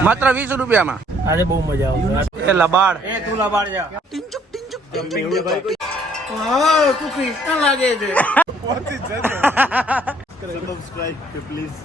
માત્ર 20 રૂપિયામાં. આજે બહુ મજા આવશે. એ લબાડ તું લબાડ જા. ટીંચુક ટીંચુક હા તું કૃષ્ણ લાગે છે. Subscribe please.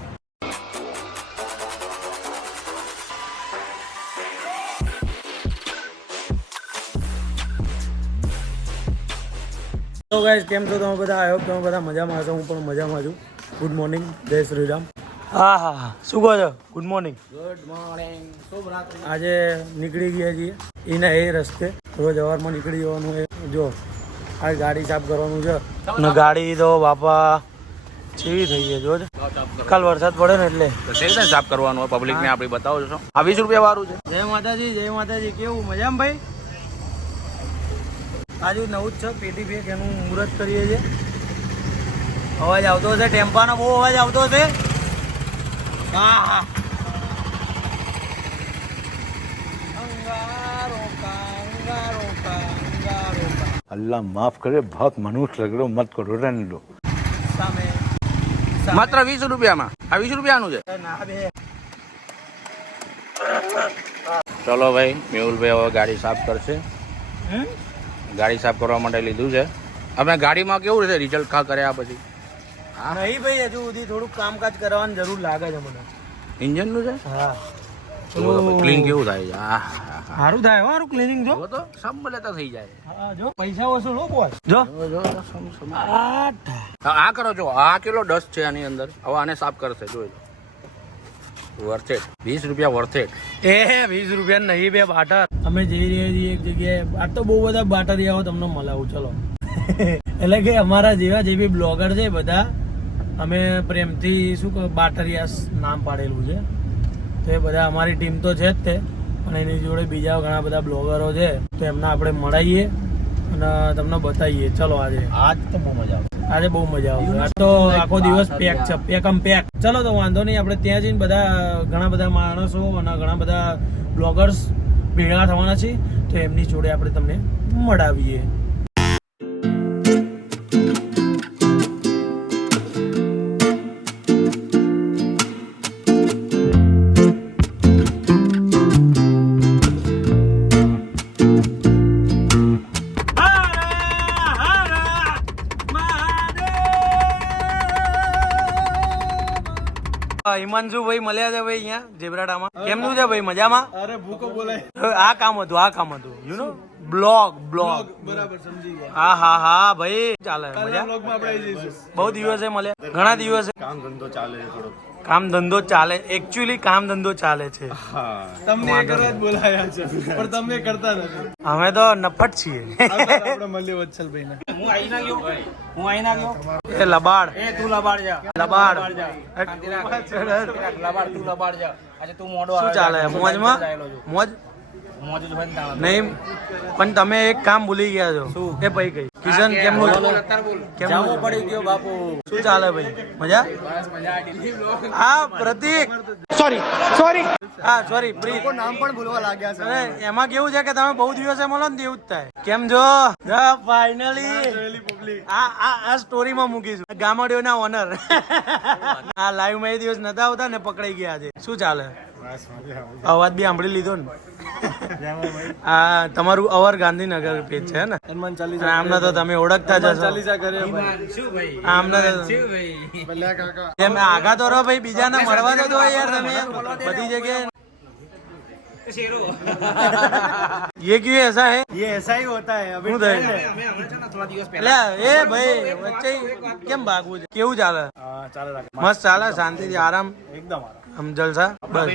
તો ગાઈસ કેમ છો તમે બધા? આઈ હોપ તમે બધા મજામાં હશો. હું પણ મજામાં છું. ગુડ મોર્નિંગ, જય શ્રી રામ. હા હા હા, શું કહો છો? Good morning. ગુડ મોર્નિંગ, શુભ રાત્રિ. આજે નીકળી ગયા છીએ એના એ રસ્તે. રોજ સવારમાં નીકળી જવાનું એ. જો આ ગાડી સાફ કરવાનું છે ને ગાડી તો બાપા ચેવી થઈ ગઈ જો. કાલ વરસાદ પડે ને એટલે તો સાફ કરવાનું હોય. પબ્લિક ને આપણે બતાવો છો. આ 20 રૂપિયા વાળું છે. જય માતાજી, જય માતાજી. કેવું મજામાં ભાઈ? આજુ નવું જ છે પેટી બેગ, એનું મુહૂર્ત કરીએ છીએ. અવાજ આવતો હશે ટેમ્પાનો, બહુ અવાજ આવતો હશે. હા હા, अल्लाह माफ करे, बहुत मनुष्य लग रहे हो, मत करो, रहने दो. સામે માત્ર 20 રૂપિયામાં. આ 20 રૂપિયાનું છે. ના બે ચલો ભાઈ, મેહુલભાઈ હવે ગાડી સાફ કરશે. ગાડી સાફ કરવા માટે લીધું છે. આપણે ગાડીમાં કેવું છે રિઝલ્ટ કર્યા પછી? નહીં ભાઈ, હજુ સુધી થોડુંક કામકાજ કરવાની જરૂર લાગે છે મને. ઇન્જનનું છે. હા, ક્લીન કેવું થાય છે? સારું થાય હો, સારું ક્લીનિંગ. જો તો સંભલેતા થઈ જાય. હા, જો પૈસા વસૂલ હો બોસ. જો આ કરો છો. આ કેટલો ડસ્ટ છે આની અંદર. હવે આને સાફ કરશે. જોઈ લો. Worth it. 20 રૂપિયા વર્થ ઇટ. એ 20 રૂપિયા નહીં બે બાટર. અમે જઈ રહ્યા છીએ એક જગ્યાએ. આ તો બહુ બધા બાટરિયાઓ તમને મળાવું. ચલો એટલે કે અમારા જેવા જે બી બ્લોગર છે બધા, અમે પ્રેમથી શું કહે બાટરિયા નામ પાડેલું છે. તો એ બધા અમારી ટીમ તો છે જ તે, પણ એની જોડે બીજા ઘણા બધા બ્લોગરો છે. તો એમને આપણે મળાવીએ અને તમને બતાવીએ. ચલો આજે आज तो बहुत मजा आवશે. આજે બહુ મજા આવશે. આજ તો આખો દિવસ પેક છે, પેકમ પેક. ચલો તો વાંધો નહીં, આપણે ત્યાં જઈને બધા ઘણા બધા માણસો અને ઘણા બધા બ્લોગર્સ ભેગા થવાના છે. તો એમની જોડે આપણે તમને મળાવીએ. હિમાંશુભાઈ મળ્યા છે ભાઈ અહીંયા જેબ્રાડામાં. કેમનું છે ભાઈ? મજામાં? अरे भूको बोला આ કામ હતું, આ કામ હતું. યુ નો બ્લોગ बराबर समझी गया. હા હા હા ભાઈ, ચાલે મજા. ब्लॉग में આપણે જઈશું. બહુ દિવસે મળ્યા, ઘણા દિવસે. કામ ધંધો ચાલે છે થોડો. કામ ધંધો ચાલે, એકચ્યુઅલી કામ ધંધો ચાલે છે. હા, તમને એક જ બોલાયા છે પણ તમે કરતા નથી. અમે તો નફટ છીએ. આપણે મળીએ વત્સલભાઈ ને. હું આઈ ના ગયો. એ લબાડ. તું લબાડ જા. લબાડ. લબાડ તું લબાડ જા. આજે તું મોડો શું ચાલે? મોજમાં મોજ મોજ જ હોય ને તાણ. નહીં, પણ તમે એક કામ ભૂલી ગયા છો. એ ભાઈ કઈ કિશન કેમનું જામો પડી ગયો બાપુ. શું ચાલે ભાઈ? મજા? હા પ્રતીક, સોરી હા સોરી પ્રીત. નામ પણ ભૂલવા લાગ્યા છે. અરે એમાં કેવું છે કે તમે બહુ દિવસે મળો ને એવું જ થાય. કેમ છો? ફાઇનલી આ સ્ટોરીમાં મૂકીશું. ગામડીઓના ઓનર આ લાઈવ માં એ દિવસ નતા આવતા ને, પકડાઈ ગયા છે. શું ચાલે? અવાજ બી સાંભળી લીધો ને. આ તમારું અવર ગાંધીનગર પેજ છે ને? હનુમાન અને ચાલીસા આમને તો તમે ઓળખતા જ હશો. ચાલીસા કરે આમને તો ભલ્યા કાકા. એમ આગા તો રહો ભાઈ, બીજાને મળવા તો દો યાર તમે બધી જગ્યાએ. ये क्यों ऐसा है? ये ऐसा ही होता है अभी. શું થાય? થોડા દિવસ એટલે એ ભાઈ વચ્ચે કેમ ભાગવું છે? કેવું ચાલે? હા, ચાલે રાખે. મસ્ત ચાલે, શાંતિથી આરામ, એકદમ આરામ. આમ જલસા. બસ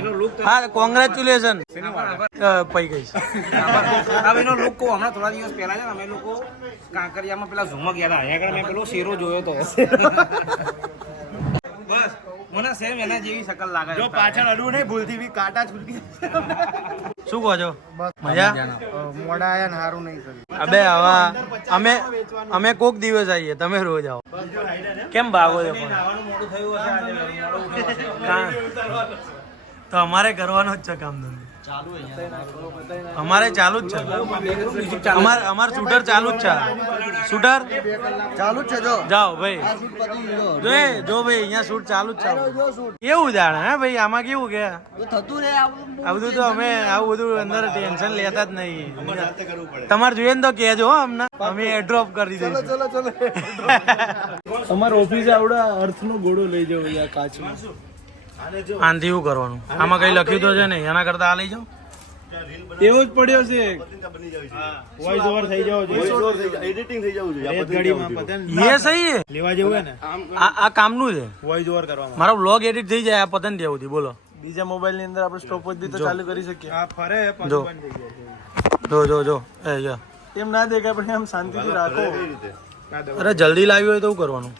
હા, કોંગ્રેચ્યુલેશન. પૈ ગઈ હવે એનો લુક કહું. હમણાં થોડા દિવસ પહેલા છે ને અમે લોકો કાંકરિયામાં પેલા ઝુમક ગયા હતા. અહીંયા આગળ મેં પેલો શેરો જોયો હતો. બસ મને સેમ એના જેવી શકલ લાગે છે. જો પાછળ અડવું નહીં, ભૂલથી બી કાંટા છૂટકી. શું કહો છો? મજા? મોડા આયા ને હારું નહીં કર્યું. અબે હવે અમે કોક દિવસ આવીએ, તમે રોજ આવો. કેમ ભાગો છો પણ? તો અમારે કરવાનો જ છે કામ ધંધો અમારે ચાલુ જ છે અમાર શૂટર ચાલુ જ છે શૂટર ચાલુ જ છે જો જાઓ ભાઈ જો ભાઈ અહીંયા શૂટ ચાલુ જ છે કેવું જાણે હે ભાઈ આમાં કેવું કે થતું રે આ બધું તો અમે આવું બધું અંદર ટેન્શન લેતા જ નહીં તમારે જોઈએ ને તો કહેજો હો અમને અમે એડ્રોપ કરી દઈશું ચલો ચલો અમાર ઓફિસે આવડા અર્થનો ઘોડો લઈ જાવ યા કાચમાં આંધી એવું કરવાનું આમાં કઈ લખ્યું તો છે ને એના કરતા આ લઈ જાઓ એવો જ પડ્યો છે વોઇસ ઓવર થઈ જાવ એડિટિંગ થઈ જવું જોઈએ ये सही है લેવા જેવું હે ને આ કામનું છે વોઇસ ઓવર કરવામાં મારો વ્લોગ એડિટ થઈ જાય આ પતન દેવું થી બોલો બીજા મોબાઈલ ની અંદર આપણે સ્ટોપવોચ બી તો ચાલુ કરી શકીએ હા ફરે જો જો એ જો એમ ના દેખાય પણ આમ શાંતિથી રાખો અરે જલ્દી લાવ્યું હોય તો શું કરવાનું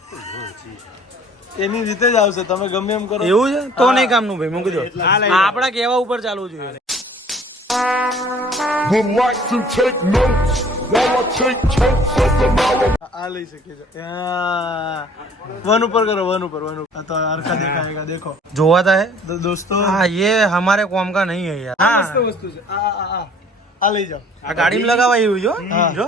એની રીતે જ આવશે તમે ગમે એમ કરો એવું છે તો નહીં કામનું ભાઈ મૂકી દો આપણા કેવા ઉપર ચાલવું જોઈએ would like to take notes while I take totes of the knowledge. આ લઈ શકીએ છો વન ઉપર કરો વન ઉપર આ તો હરખા દેખાયેગા દેખો જોવા था है તો દોસ્તો हाँ ये हमारे काम का नहीं है यार हाँ મસ્ત વસ્તુ છે આ લઈ જાઓ આ ગાડી में लगा हुआ है जो जो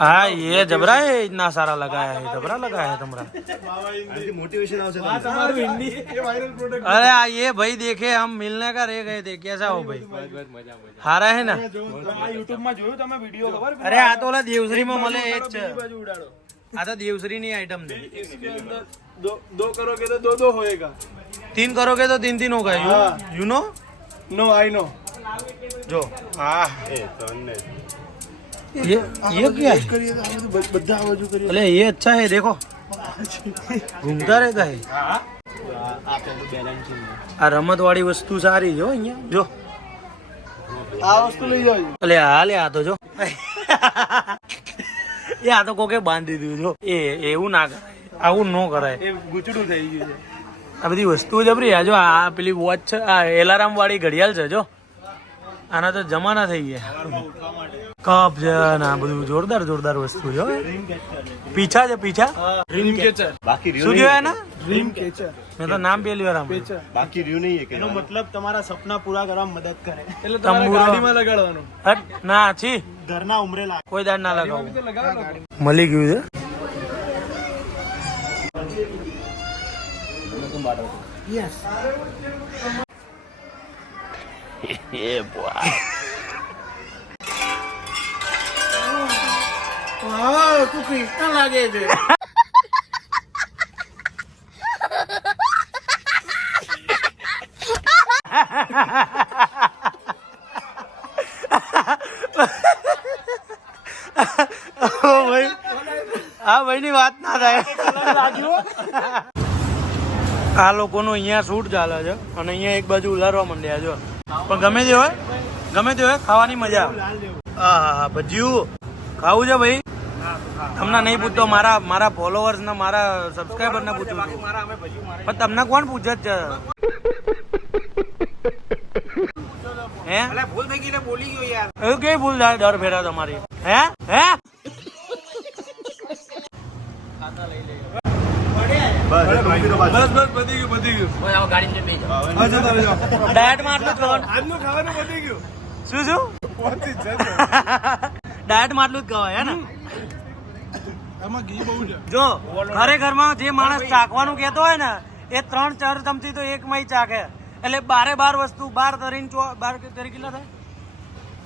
हाँ ये जबरा है इतना सारा लगाया है जबरा लगाया है तुम्हारा મોટિવેશન આવશે તમારું હિન્દી એ વાયરલ પ્રોડક્ટ अरे ये भाई देखे हम मिलने का रह गए थे कैसा हो भाई हारा है ना આ YouTube માં જોયું તમે વિડિયો ખબર अरे आ तो देवश्री में मले એ જ છે બાજુ ઉડાડો આ તો દેવશ્રી ની આઈટમ છે इसके अंदर दो करोगे तो दो होएगा 3 करोगे तो 3 होगा you know no I know जो हाँ ये क्या है બધા બાજુ કરીએ अरे ये अच्छा है देखो घूमता रहता है આ રમત વાળી વસ્તુ સારી જો અહીંયા જો આ વસ્તુ લઈ જાઓ અલે આ લે આ તો જો એ આ તો કોકે બાંધી દીધું જો એ એવું ના કરાય આવું ન કરાય એ ગુચડું થઈ ગયું છે આ બધી વસ્તુઓ જબરી આ જો આ પેલી વોચ છે આ એલાર્મ વાળી ઘડિયાળ છે જો આના તો જમાના થઈ ગયા કપ છે ને આ બધું જોરદાર જોરદાર વસ્તુ છે હો. પીછા છે પીછા ડ્રીમ કેચર શું કહેવાય ના ડ્રીમ કેચર મેં તો નામ પહેલી વાર કેચર બાકી રહ્યું નહીં કે એનો મતલબ તમારા સપના પૂરા કરવામાં મદદ કરે એટલે તમારે તમારે ગાડીમાં લગાડવાનું હટ ના છી ઘરના ઉમરે લાગે કોઈ દાડ ના લગાવું તો લગાવો મળી ગયું છે તું કૃષ્ણ લાગે છે ભાઈ આ ભાઈ ની વાત ના થાય આ લોકોનું અહીંયા શૂટ ચાલે છે અને અહીંયા એક બાજુ ઉલારવા માંડ્યા જો પણ ગમે તે હોય ખાવાની મજા હા ભજીયું ખાવું છે ભાઈ તમને નહીં પૂછતો મારા ફોલોવર્સ ને મારા સબસ્ક્રાઈબર ને પૂછું છું પણ તમને કોણ પૂછે જ છે હે અલે ભૂલ થઈ ગઈ એટલે બોલી ગયો યાર એવું કેવી ભૂલ થાય દર ફેરા તમારી હે હે બસ બધી ગયું ડાયટ માં આટલું જ ખાવાનું આજનું ખાવાનું પતી ગયું શું પહોંચી જ જશે ડાયટ માં આટલું જ ખવાય હે ને આમાં ઘી બહુ છે જો ખરેખરમાં જે માણસ ચાખવાનું કહેતો હોય ને એ 3-4 ચમચી તો એક માં ચાખે એટલે 12 વસ્તુ 12 તરીને 12 તરી કેટલા થાય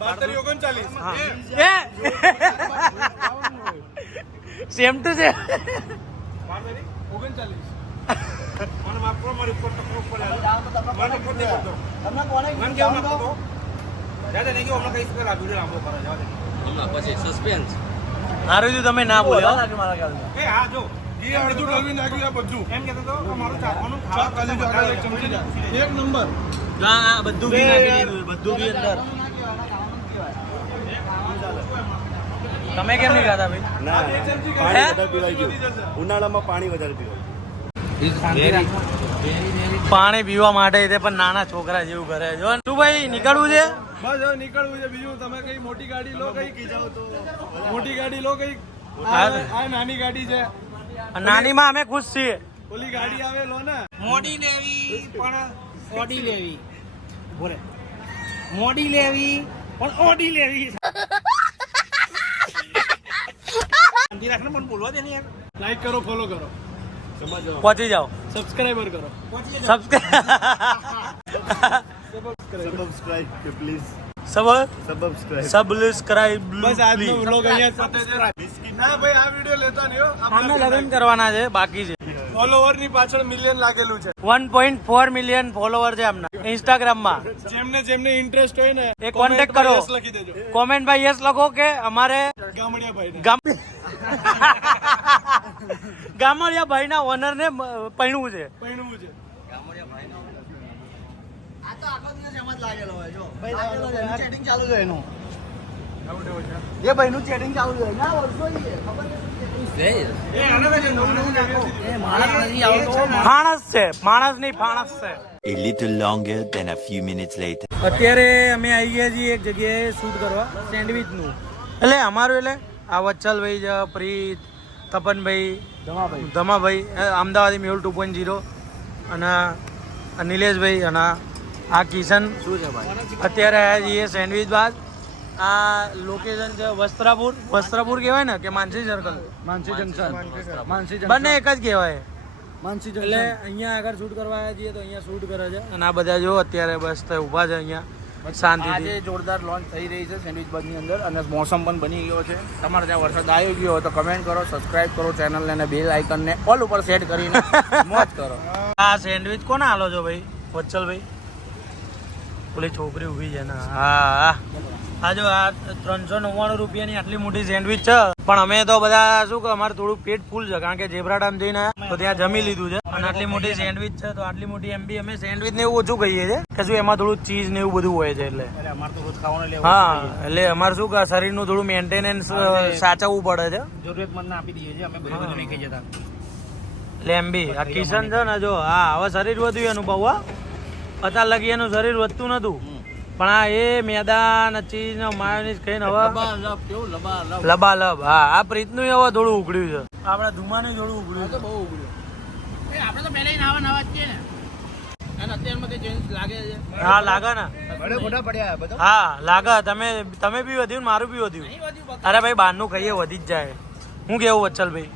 39 એ સેમ ટુ સેમ 39 સારું થયું તમે ના બોલ્યો એ હા જો ઘી અડધું ઢળવી નાખ્યું આ બધું એમ કહેતો તો કે મારું ચાખવાનું ચાક કાલી જો આગળ એક ચમચી જાય. એક નંબર હા બધું ઘી નાખી દીધું બધું ઘી અંદર તમે કેમ નહીં ખાતા ભાઈ ના હે? પાણી વધારે પીવાય ગયું ઉનાળામાં પાણી વધારે પીવાય પાણી પીવા માટે તે પણ નાના છોકરા જેવું કરે જો શું ભાઈ નીકળવું છે બસ હવે નીકળવું છે બીજું તમે કઈ મોટી ગાડી લો કઈ જાઓ તો મોટી ગાડી લો કઈ આ નાની ગાડી છે નાનીમાં અમે ખુશ છીએ ઓલી ગાડી આવે લો ને મોડી લેવી પણ ઓડી લેવી. બોલે મોડી લેવી પણ ઓડી લેવી. શાંતિ રાખ ને, પણ બોલવા દે ને યાર. લાઈક કરો, ફોલો કરો, પહોંચી જાઓ, સબસ્ક્રાઇબર કરો. Subscribe please. સબસ્ક્રાઇબ. સબસ્ક્રાઇબ. બસ આજનો વ્લોગ અહીંયા પતે છે. ના ભાઈ આ વિડિયો લેતા નહીં હો. આમને લગ્ન કરવાના છે, બાકી છે. ફોલોવર ની પાછળ મિલિયન લાગેલું છે. 1.4 મિલિયન ફોલોવર છે આમના ઇન્સ્ટાગ્રામમાં. જેમને ઇન્ટરેસ્ટ હોય ને એ કોન્ટેક્ટ કરો, લખી દેજો. કોમેન્ટ માં યસ લખો કે અમારે ગામડિયા ભાઈ ગામડિયા ભાઈના ઓનર ને પૈણું છે. પૈણું છે. માણસ છે, માણસ નહીં ફાણસ છે. A little longer than a few minutes later. અત્યારે અમે આવી ગયા છીએ એક જગ્યાએ શૂટ કરવા સેન્ડવિચ નું. એટલે અમારું એટલે આ વચ્ચલભાઈ છે, પ્રીત, તપનભાઈ, ધમાભાઈ, અમદાવાદી મેહુલ 2.0 અને નિલેશભાઈ અને આ કિશન. શું છે ભાઈ? અત્યારે આવ્યા છીએ સેન્ડવિચ બાદ. આ લોકેશન છે વસ્ત્રાપુર. વસ્ત્રાપુર કહેવાય ને કે માનસી સર્કલ? માનસી જંકશન. બંને એક જ કહેવાય. એટલે અહીંયા આગળ શૂટ કરવા આવ્યા છીએ તો અહીંયા શૂટ કરે છે. અને આ બધા જો અત્યારે બસ ઊભા છે અહીંયા શાંતિથી. આજે જોરદાર લોન્ચ થઈ રહી છે સેન્ડવિચ બની અંદર અને મોસમ પણ બની ગયો છે. તમારે ત્યાં વરસાદ આવી ગયો હોય તો કમેન્ટ કરો, સબસ્ક્રાઇબ કરો ચેનલને અને બેલ આઇકનને ઓલ ઉપર સેટ કરીને મોજ કરો. આ સેન્ડવિચ કોને આલો છો ભાઈ? વત્સલભાઈ, પેલી છોકરી ઊભી છે ને. હા આ જો આ 399 રૂપિયાની આટલી મોટી સેન્ડવિચ છે. પણ અમે તો બધા શું કે અમારે થોડું પેટ ફૂલ છે કારણ કે ઝેબ્રા ડામ જઈને તો ત્યાં જમી લીધું છે. અને આટલી મોટી સેન્ડવિચ છે તો આટલી મોટી એમ બી અમે સેન્ડવિચ ને એવું ઓછું ખાઈએ છીએ કે શું એમાં થોડું ચીઝ ને એવું બધું હોય છે. એટલે અમારે તો રોજ ખાવાનું લેવું. હા, એટલે અમારે શું કે શરીરનું થોડું મેન્ટેનન્સ સાચવવું પડે છે. જરૂરિયાતમંદને આપી દઈએ છીએ અમે, બધું નહીં ખાઈ જતા. એટલે એમ બી આ કિશન છે ને જો હા હવે શરીર વધ્યું એનું બહુ. અત્યાર લગી એનું શરીર વધતું નતું પણ આ એ મેદા ને ચીઝ ને માયોનીઝ ખાઈને હવે લબાલબ. હા આ પ્રીતનું હવે થોડું ઉઘડ્યું છે. આપણા ધુમાનું થોડું ઉઘડ્યું છે. બહુ ઉઘડ્યું. આપણે તો પહેલા નવા નવા જ છીએ ને. અને અત્યારમાં કઈ ચેન્જ લાગે છે? હા લાગે ને. મોટા પડ્યા બધા. હા લાગે. તમે બી વધ્યું ને મારું બી વધ્યું. અરે ભાઈ બહારનું ખાઈએ વધી જ જાય. હું કેવું વચ્ચલભાઈ?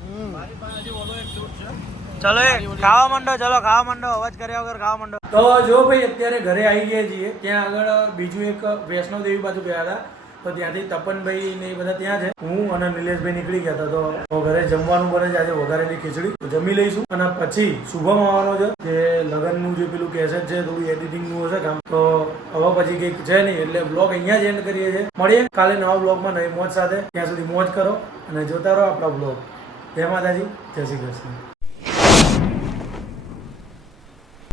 ચલો ખાવા માંડો, ચલો ખાવા માંડો, અવાજ કર્યા વગર ખાવા માંડો. તો જો ભાઈ અત્યારે ઘરે આવી ગયા છીએ. ત્યાં આગળ બીજું એક વૈષ્ણવ દેવી બાજુ ગયા હતા તો ત્યાંથી તપનભાઈ ને એ બધા ત્યાં છે. હું અને નિલેશભાઈ નીકળી ગયા હતા તો ઘરે જમવાનું બને છે આજે વઘારેલી ખીચડી તો જમી લઈશું. અને પછી શુભમ આવવાનો છે જે લગ્નનું જે પેલું કેસેટ છે થોડું એડિટિંગનું હશે કામ તો હવે પછી કંઈક છે નહીં એટલે બ્લોગ અહીંયા જ એન્ડ કરીએ છીએ. મળીએ કાલે નવા બ્લોગમાં નવી મોજ સાથે. ત્યાં સુધી મોજ કરો અને જોતા રહો આપણા બ્લોગ. જય માતાજી, જય શ્રી કૃષ્ણ.